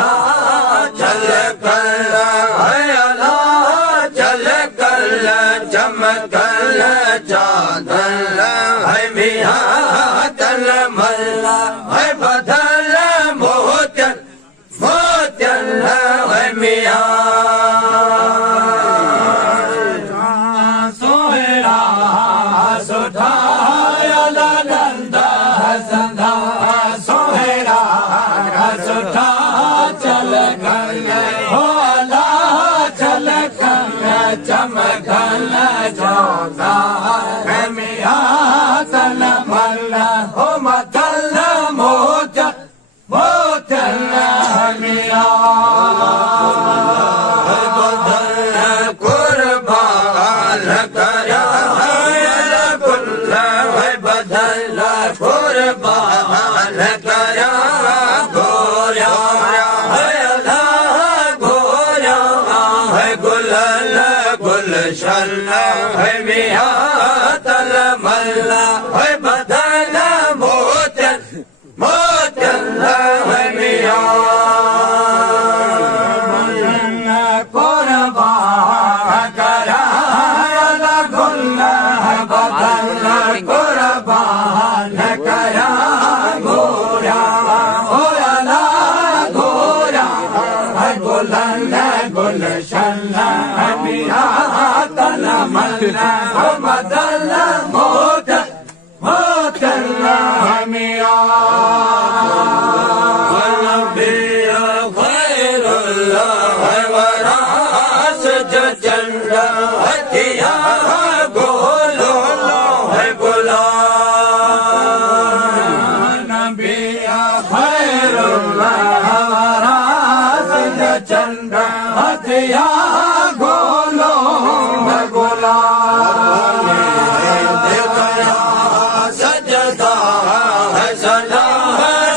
सुठा चल कल है अल्लाह चल कल चमकल चादल है मियां तल मल्ला है बदल मोचन मोचन है मियां सोहरा सुठा आनंद संधा सोहरा सुठा चल गल हो अल्लाह चल गल चमकल चौदा है मियां तल मल्ला हो मतल मोचन मोचन है मियां कुर्बान करा कुल्ल है बदल कुर्बान करा गोरा है अल्लाह गोरा है गुलल गुलशन है मियां तल मल्ला है बदल मोचन मोचन है मियां कुर्बान करा गुल्ल है बदल कुर्बान करा गोरा हो अल्लाह गोरा है गुलल गुलशन है मियां तल मल्ला है बदल मोचन मोचन है मियां चंदा हथिया गोलो है बुला नबिया खैरुल्लाह वरास चंदा हथिया गोलो है बुला सजदा है सदा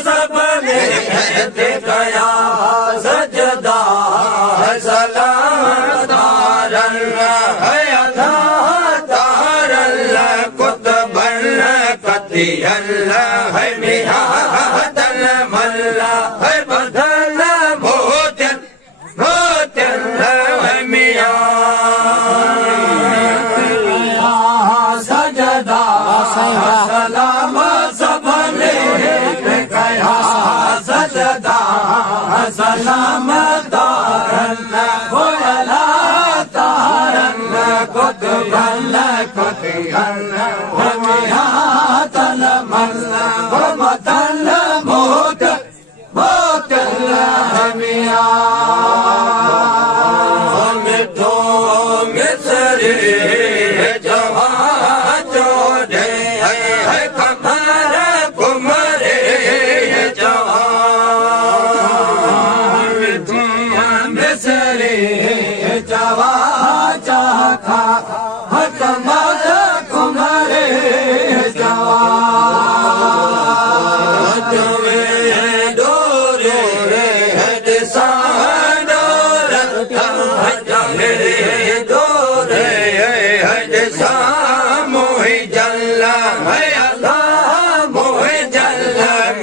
सब में गया सजदा है सलाम है अल्लाह तारल कुतबल कतियल है मियां तल मल्ला है बदल मोचन मोचन है मियां सजदा सलाम सब ने गया सजदा सलाम तारल हो अल्लाह तारल कुतबल कतियल है मियां तल मल्ला हो बदल मोचन मोचन है मियां मिठो मिसरी जवां चोरे है कमर कुमरे जवां मिठो मिसरी जवां चाखा कमर कुमरे जवां डोरे दिशा डोरत डोरे दिशा मोहि जल है अल्लाह मोहि जल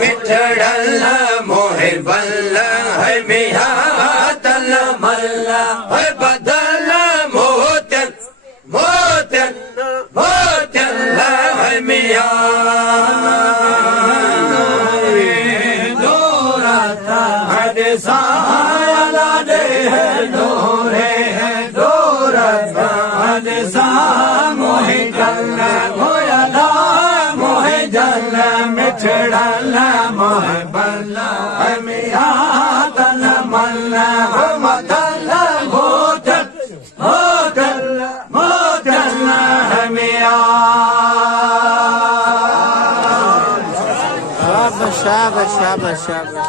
मिठड़ल मोहि बल है मियां तल मल्ला है बदल मोचन मोचन मोचन है मियां डोरता है दिशा दे है डोरे है डोरता है दिशा मोहि जल होयला मोहि जल मिठड़ल मोहि बल है मियां तल मल्ला हो मतल मोचन मोचन मोचन है मियां शाबाश शाबाश शाबाश शाबाश